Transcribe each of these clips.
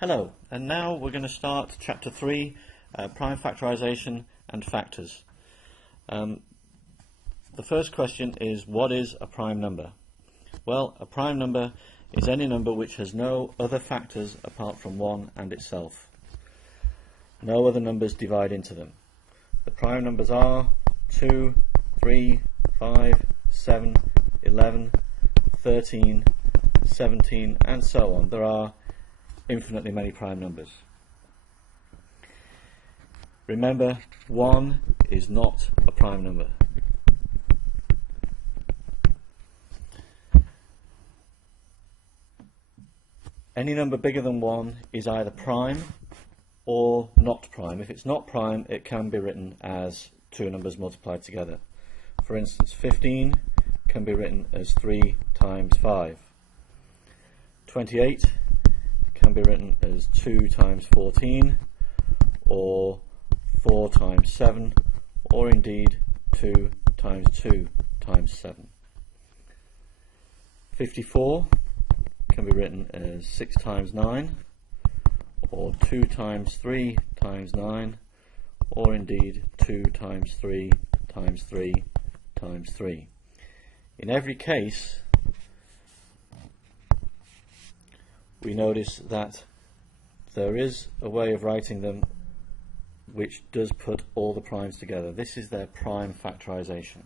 Hello, and now we're going to start Chapter 3, Prime Factorisation and Factors. The first question is, what is a prime number? Well, a prime number is any number which has no other factors apart from 1 and itself. No other numbers divide into them. The prime numbers are 2, 3, 5, 7, 11, 13, 17, and so on. There are infinitely many prime numbers. Remember, 1 is not a prime number. Any number bigger than 1 is either prime or not prime. If it's not prime, it can be written as two numbers multiplied together. For instance, 15 can be written as 3 times 5. 28 can be written as 2 times 14, or 4 times 7, or indeed 2 times 2 times 7. 54 can be written as 6 times 9, or 2 times 3 times 9, or indeed 2 times 3 times 3 times 3. In every case, we notice that there is a way of writing them which does put all the primes together. This is their prime factorisation.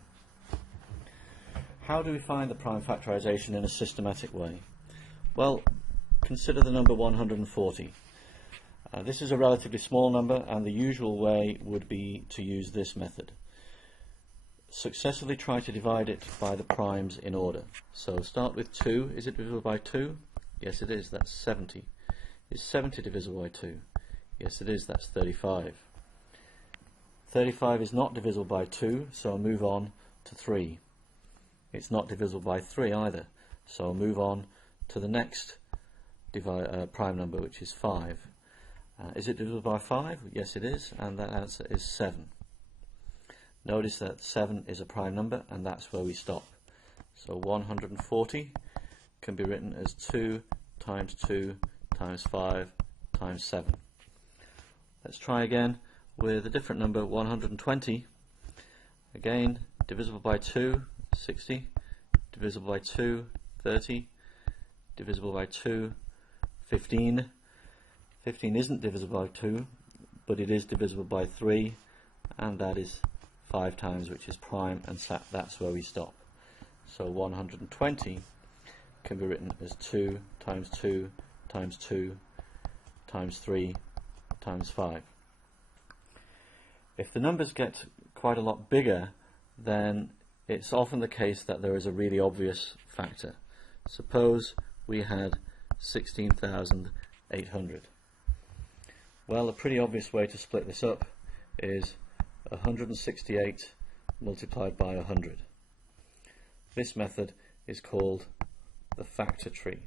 How do we find the prime factorisation in a systematic way? Well, consider the number 140. This is a relatively small number, and the usual way would be to use this method. Successively try to divide it by the primes in order. So start with 2. Is it divisible by 2? Yes, it is. That's 70. Is 70 divisible by 2? Yes, it is. That's 35. 35 is not divisible by 2, so I'll move on to 3. It's not divisible by 3 either, so I'll move on to the next prime number, which is 5. Is it divisible by 5? Yes, it is, and that answer is 7. Notice that 7 is a prime number, and that's where we stop. So 140 can be written as 2 times 2 times 5 times 7. Let's try again with a different number, 120. Again, divisible by 2, 60. Divisible by 2, 30. Divisible by 2, 15. 15 isn't divisible by 2, but it is divisible by 3, and that is 5 times, which is prime, and that's where we stop. So 120 can be written as 2 times 2 times 2 times 3 times 5. If the numbers get quite a lot bigger, then it's often the case that there is a really obvious factor. Suppose we had 16,800. Well, a pretty obvious way to split this up is 168 multiplied by 100. This method is called the factor tree.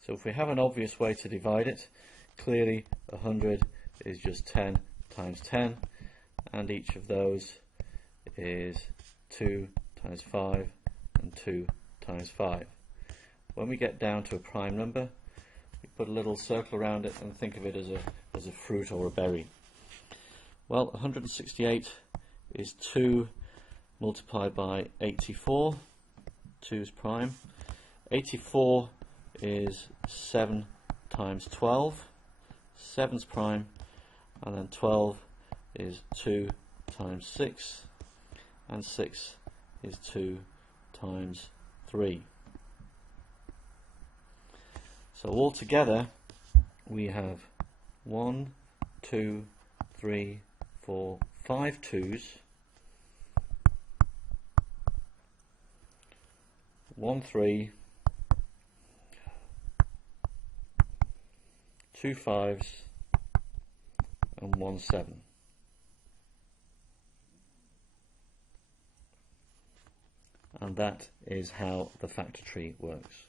So if we have an obvious way to divide it, clearly 100 is just 10 times 10, and each of those is 2 times 5 and 2 times 5. When we get down to a prime number, we put a little circle around it and think of it as a fruit or a berry. Well, 168 is 2 multiplied by 84. 2 is prime. 84 is 7 times 12. 7's prime. And then 12 is 2 times 6. And 6 is 2 times 3. So altogether we have 1, 2, 3, 4, 5 2's, 1 3, 2 5's, and 1 7. And that is how the factor tree works.